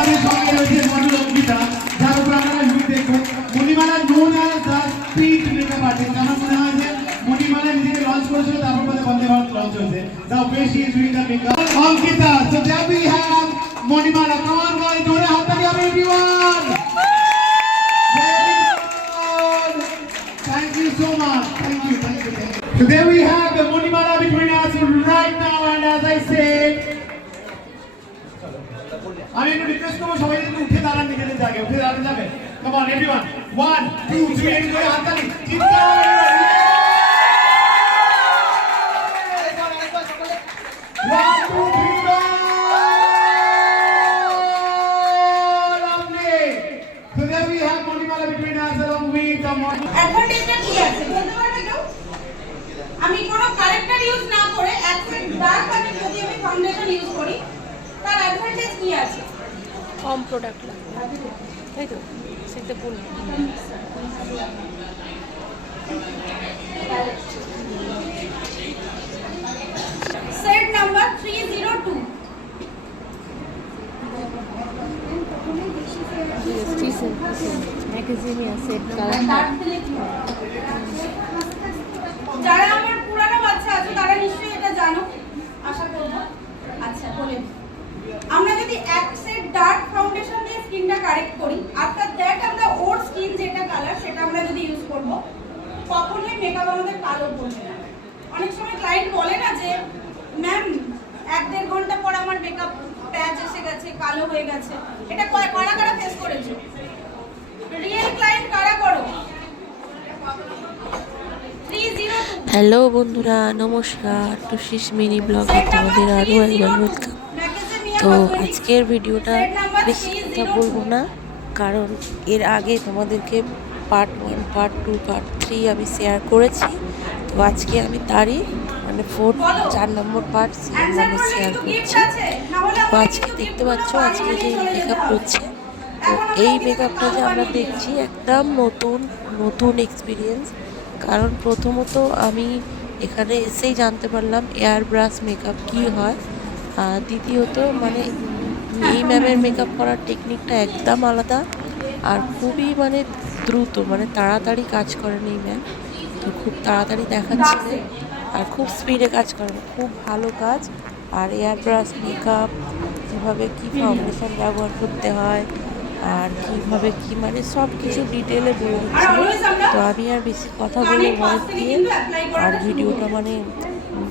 আমাদের সঙ্গে রয়েছে মডেল অঙ্কিতা। হাত তালি হবে everyone Thank you. Thank you, thank you, thank we have Monimala আমি একটু রিকোয়েস্ট করব, সবাই যদি উঠে দাঁড়ান নিজেদের জায়গায় উঠে দাঁড়ান যাবে come on everyone one two three end করে হাততালি। চিন্তা two three lovely so there we have Monimala between us along with the Mon- অ্যাডভান্টেজটা কি আছে বলতে পারবে কেউ আমি কোনো কারেক্টার ইউজ না করে অ্যাকসেন্ট ডার্ক আমি যদি আমি ফাউন্ডেশন ইউজ করি তার অ্যাডভান্টেজ কি আছে কম প্রোডাক্ট লাগবে তাই তো সেটা বললাম সেট নাম্বার 302 ম্যাগাজিনে আছে ডার্ক দিলে কি যারা আমার পুরানো বাচ্চা আছে তারা নিশ্চয়ই এটা জানো আশা করব আচ্ছা বলে দিই। আমরা যদি এক সেট ডার্ক ফাউন্ডেশন দিয়ে স্কিনটা কারেক্ট করি আফটার দ্যাট আমরা ওর স্কিন যেটা কালার সেটা আমরা যদি ইউজ করব কখনোই কালো পড়বে না অনেক সময় ক্লায়েন্ট বলে না যে ম্যাম এক দেড় ঘণ্টা পর আমার মেকআপ প্যাচ এসে গেছে কালো হয়ে গেছে। এটা কয়- কারা কারা ফেস করেছ? রিয়েল ক্লায়েন্ট কারা করো? হ্যালো বন্ধুরা নমস্কার। টুশিস মিনি ব্লগে তোমাদের আরও একবার ওয়েলকাম তো আজকের ভিডিওটা বেশি কথা বলব না কারণ এর আগে তোমাদেরকে part one part two part three আমি শেয়ার করেছি। তো আজকে আমি তারই মানে ফোর চার নম্বর পার্ট মানে শেয়ার করছি। তো আজকে দেখতে পাচ্ছ, আজকে যে মেকআপ করছে তো এই মেকআপটা যে আমরা দেখছি একদম নতুন নতুন এক্সপিরিয়েন্স কারণ প্রথমত আমি এখানে এসেই জানতে পারলাম এয়ার ব্রাশ মেকআপ কী হয়। আর দ্বিতীয়ত মানে এই ম্যামের মেকআপ করার টেকনিকটা একদম আলাদা। আর খুবই মানে দ্রুত মানে তাড়াতাড়ি কাজ করেন এই ম্যাম। তো খুব তাড়াতাড়ি দেখাচ্ছে। আর খুব স্পিডে কাজ করেন খুব ভালো কাজ। আর এয়ার ব্রাশ মেকআপ কীভাবে কী ফাউন্ডেশন ব্যবহার করতে হয়, আর কীভাবে কী মানে সব কিছু ডিটেলে বলে দিচ্ছিল তো আমি আর বেশি কথা বলে ভয়েস দিয়ে। আর ভিডিওটা মানে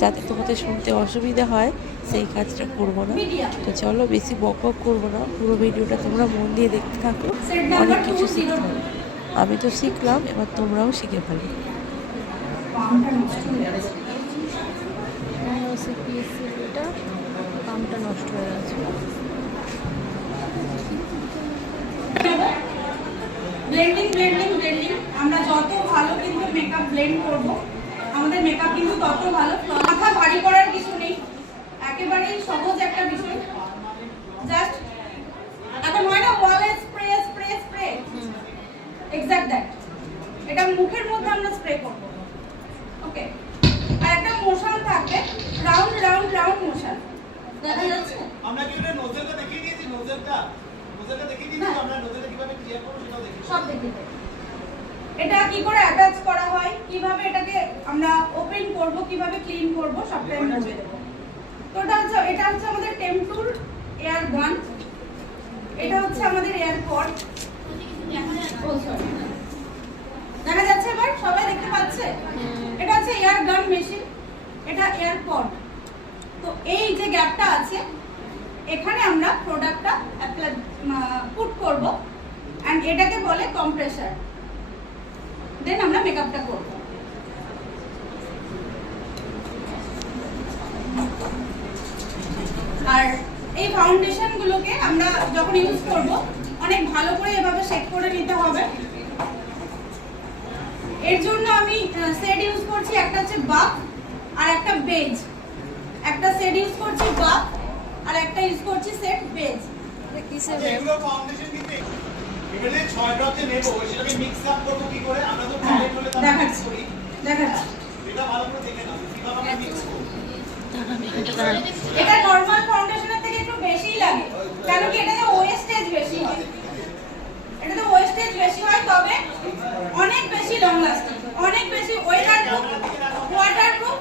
যাতে তোমাদের শুনতে অসুবিধা হয়, সেই কাজটা করব না। তো চলো বেশি বক বক করব না, পুরো ভিডিওটা তোমরা মন দিয়ে দেখতে থাকো। অনেক কিছু শিখতে আমি তো শিখলাম, এবার তোমরাও শিখে ফেলো। এটা পাম্পটা নষ্ট হয়ে গেছে। ব্লেন্ডিং ব্লেন্ডিং ব্লেন্ডিং আমরা যত ভালো কিন্তু মেকআপ ব্লেন্ড করব আমাদের মেকআপ কিন্তু তত ভালো। মাথা ভারী করার কিছু নেই। একেবারেই সহজ একটা বিষয়। জাস্ট এখন হয় না ওয়ালে spray spray spray exact that এটা মুখের মধ্যে আমরা স্প্রে করব ওকে আর একটা মোশন থাকবে রাউন্ড রাউন্ড রাউন্ড মোশন দেখা যাচ্ছে? আমরা কি ওটা নোজেলটা দেখিয়ে দিয়েছি? নোজেলটা নোজেলটা দেখিয়ে দিয়েছি? আমরা নোজেলটা কীভাবে ক্লিয়ার করব সেটাও দেখিয়েছি সব দেখে দেবে। এটা কি করে অ্যাটাচ করা হয়? কীভাবে এটাকে আমরা ওপেন করব? কীভাবে ক্লিন করব? সবটাই আমি বলে দেবো। তো এটা হচ্ছে এটা হচ্ছে আমাদের টেম্পুর এয়ার গান এটা হচ্ছে আমাদের এয়ার পড দেখা যাচ্ছে এবার? সবাই দেখতে পাচ্ছে? এটা হচ্ছে এয়ার গান মেশিন এটা এয়ার পড তো এই যে গ্যাপটা আছে, এখানে আমরা প্রোডাক্টটা অ্যাপ্লাই পুট করব। অ্যান্ড এটাকে বলে কম্প্রেসার দেন আমরা মেকআপটা করব। আর এই ফাউন্ডেশন গুলোকে আমরা যখন ইউজ করব, অনেক ভালো করে এভাবে সেট করে নিতে হবে। এর জন্য আমি সেট ইউজ করছি। একটা হচ্ছে বাফ আর একটা বেজ একটা সেট ইউজ করছি বাপ আর একটা ইউজ করছি সেট বেজ হ্যাঁ, দেখাচ্ছি। দেখাচ্ছি। এটা নরমাল ফাউন্ডেশনের থেকে একটু বেশিই লাগে। কেন কি এটাতে ওয়েস্টেজ বেশি হয়। এটাতে ওয়েস্টেজ বেশি হয় তবে অনেক বেশি লং লাস্টিং অনেক বেশি weather proof water proof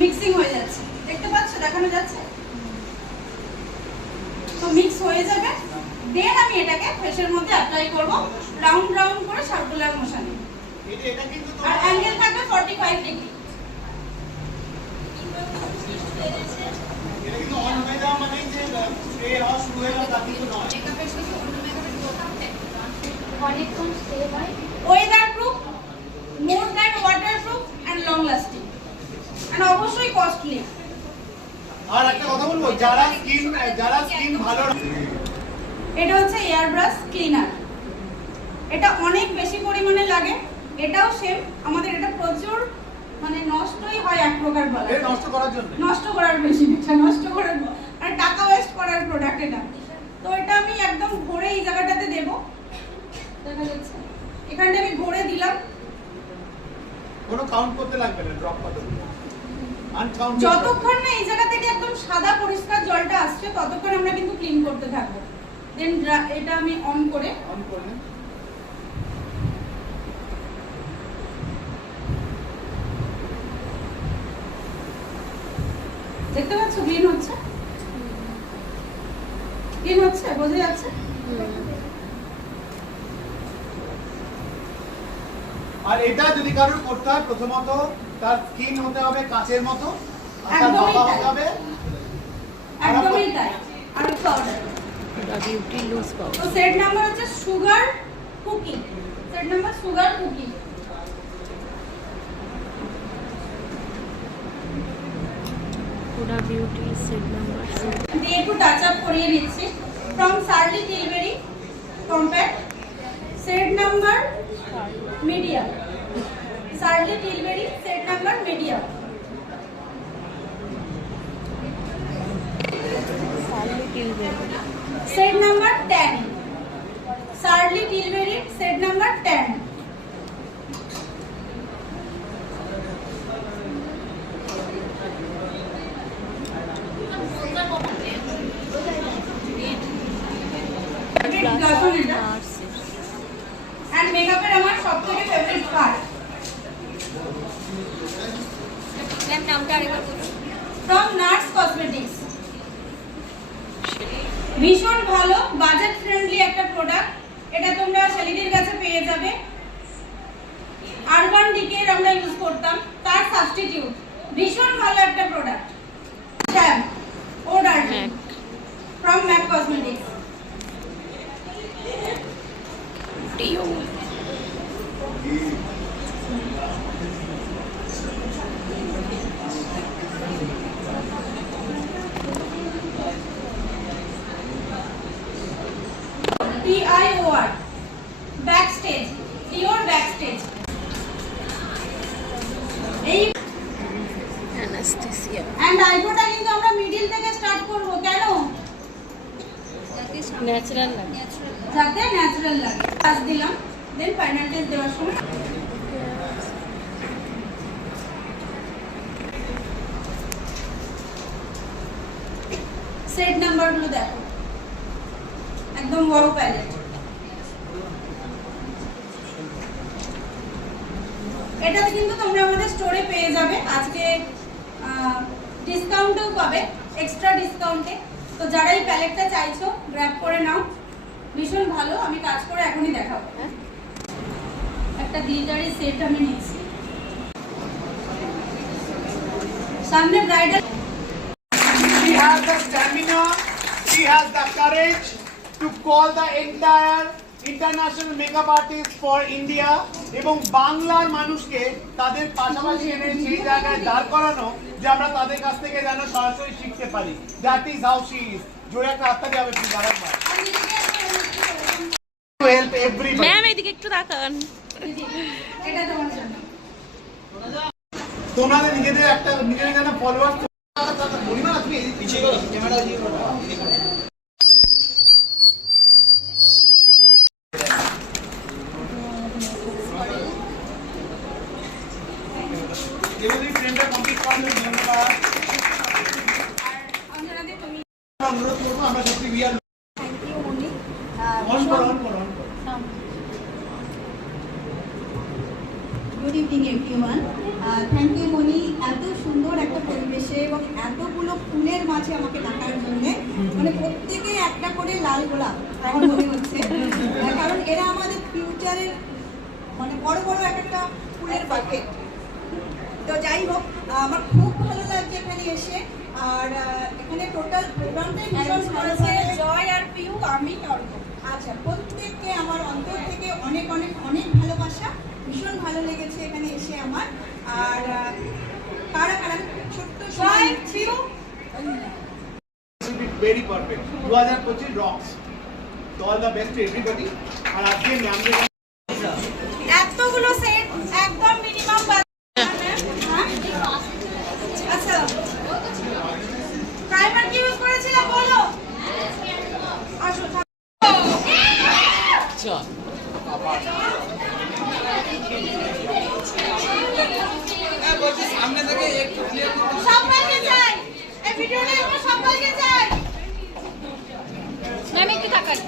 mixing হয়ে যাচ্ছে। দেখতে পাচ্ছ? দেখানো যাচ্ছে? তো মিক্স হয়ে যাবে। দেন আমি এটাকে ফেসের মধ্যে অ্যাপ্লাই করব। রাউন্ড রাউন্ড করে সার্কুলার মোশনে এই যে এটা কিন্তু আর অ্যাঙ্গেল থাকবে 45 ডিগ্রি এটা কিন্তু অন হয়ে যাওয়া মানে যে স্প্রে হওয়া শুরু হয়ে গেল তা কিন্তু নয়। অনেকক্ষণ স্টে হয় weather proof more than water proof and long lasting and অবশ্যই কস্টলি আর একটা কথা বলব যারা স্কিন যারা স্কিন ভালো এটা হচ্ছে এয়ার ব্রাশ ক্লিনার এটা অনেক বেশি পরিমাণে লাগে। এটাও সেম আমাদের এটা প্রচুর মানে নষ্টই হয় এক প্রকার বলা নষ্ট করার জন্য। নষ্ট করার বেশি এটা নষ্ট করার মানে টাকা ওয়েস্ট করার প্রোডাক্ট এটা। তো এটা আমি একদম ভরে এই জায়গাটাতে দেব। দেখা যাচ্ছে। এখানটা আমি ভরে দিলাম। কোনো কাউন্ট করতে লাগবে না ড্রপ কত? যতক্ষণ না এই জায়গা থেকে একদম সাদা পরিষ্কার জলটা আসছে ততক্ষণ আমরা কিন্তু ক্লিন করতে থাকব। দেন এটা আমি অন করে অন করলে দেখতে পাচ্ছ? গ্রিন হচ্ছে? ক্লিন হচ্ছে? বোঝা যাচ্ছে? আর এটা যদি কারোর করতে হয় প্রথমত তার স্কিন হতে হবে কাচের মতো আর তার একদমই বাবা তাই। হতে হবে। একদমই তাই। আর পাউডার বিউটি লুজ পাউডার তো সেট নাম্বার হচ্ছে sugar cookie set number sugar cookie Huda beauty set number দিয়ে একটু টাচ আপ করিয়ে নিচ্ছি। From Charlotte Tilbury compact set number medium Charlotte Tilbury set number medium set number 10 Charlotte Tilbury set number 10 and মেকআপের আমার সবথেকে favourite part ma'am নামটা আরেকবার বলুন ফ্রম নার্স কসমেটিক্স ভীষণ ভালো বাজেট ফ্রেন্ডলি একটা প্রোডাক্ট এটা তোমরা শালিনীর কাছে পেয়ে যাবে। আরবান ডিকের আমরা ইউজ করতাম তার সাবস্টিটিউট ভীষণ ভালো একটা প্রোডাক্ট শ্যাম ও darling from MAC cosmetics natural লাগে। যাতে ন্যাচারাল লাগে। কাজ দিলাম। দেন ফাইনাল টেস্ট দেওয়ার সময় সেট নাম্বারগুলো দেখো। একদম বড় প্যালেট এটাতে কিন্তু তোমরা আমাদের স্টোরে পেয়ে যাবে। আজকে ডিসকাউন্টেও পাবে। এক্সট্রা ডিসকাউন্টে তো যারা এই প্যালেটটা চাইছো গ্র্যাব করে নাও। ভীষণ ভালো আমি কাজ করে এখনই দেখাবো। হ্যাঁ। একটা গ্লিটারি সেট আমি নিয়েছি সামনে bridal She has the stamina, she has the courage to call the entire international makeup artist for India এবং বাংলার মানুষকে তাদের পাশাপাশি এনে সেই জায়গায় দাঁড় করানো যে আমরা তাদের কাছ থেকে যেন সরাসরি শিখতে পারি that is how she is জোরে একটা হবে প্লিজ আরেকবার হেল্প এভরিবডি ম্যাম এদিকে একটু তাকান এটা তোমার জন্য তোমাদের নিজেদের একটা নিজেদের যেন ফলোয়ার পিছিয়ে গেলো ক্যামেরা অনুরোধ করব আমরা সত্যি বিয়ার good evening everyone thank you Moni এত সুন্দর একটা পরিবেশে এবং এতগুলো ফুলের মাঝে আমাকে ডাকার জন্য মানে প্রত্যেকে একটা করে লাল গোলাপ আমার মনে হচ্ছে। কারণ এরা আমাদের ফিউচারের মানে বড় বড় এক একটা ফুলের বাকেট তো যাই হোক আমার খুব ভালো লাগছে এখানে এসে। আর এখানে টোটাল প্রোগ্রামটাই জয় আর পিউ আমি অর্ক আচ্ছা প্রত্যেককে আমার অন্তর থেকে অনেক অনেক অনেক ভালোবাসা। ভীষণ ভালো লেগেছে এখানে এসে আমার। আর কারা কারা? ছোট্ট জয় পিউ। ভেরি পারফেক্ট দু হাজার পঁচিশ rocks all the best everybody আর আজকে সামনে থেকে একটু ক্লিয়ার করতে সবাইকে চাই এই ভিডিওটা আমরা সবাইকে চাই আমি একটু তাকাই